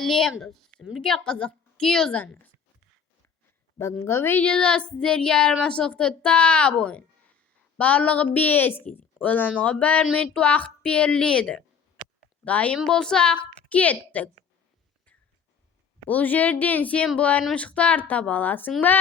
Sәлем достым, бірге қызық күйізіңіз. Бүгінгі видеода сіздерге айырмашылықты тап ойын. Барлығы 5 кезең. Ойлануға 1 минут уақыт беріледі. Дайын болсақ, кеттік. Бұл жерден сен бұл айырмашылықтарды таба аласың ба?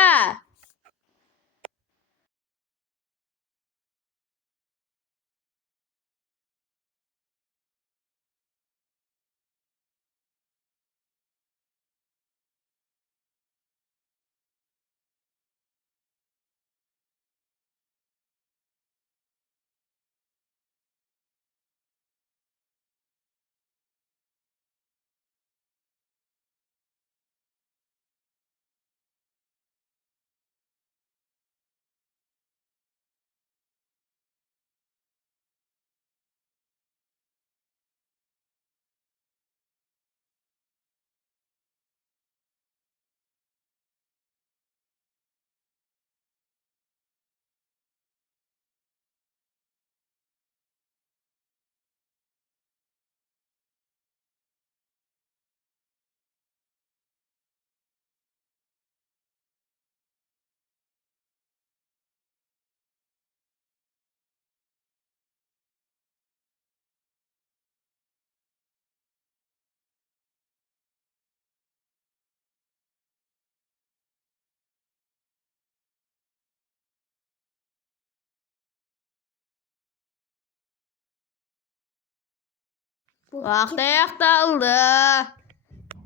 Уақыт аяқталды.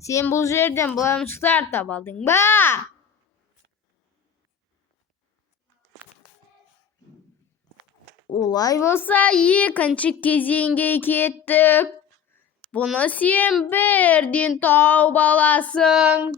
Сен бұл жерден бұл айырмашылықтарды таба алдың ба? Олай болса, екінші кезеңге кеттік. Бұны сен бірден тауып аласың.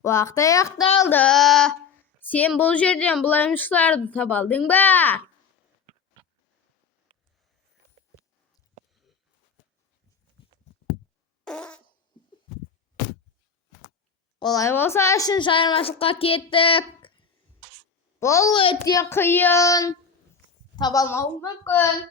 Уақыт аяқталды. Сен бұл жерден бұл айырмашылықтарды таба алдың ба? Олай болса, үшінші айырмашылыққа кеттік. Бұл өте қиын. Таба алмауың мүмкін.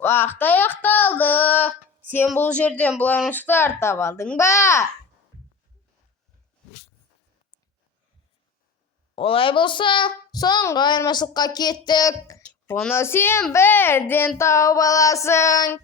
Vaqt аяқталды. Sen бұл жерден бұлаңыштар таба алдың ба? Олай болса, соңғы айырмашылыққа кеттік. Бұны сен бірден тауып аласың.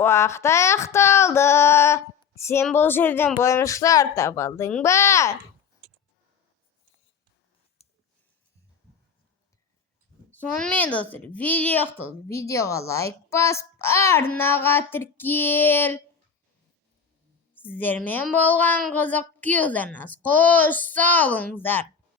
Vaqt аяқталды. Sen бұл жерден бұлаңыштар таба алдың ба? Сонымен достар, видео аяқталды. Видеоға лайк басып, арнаға тіркел. Сіздермен болған қызық видеоларымыз қош сау болыңыздар.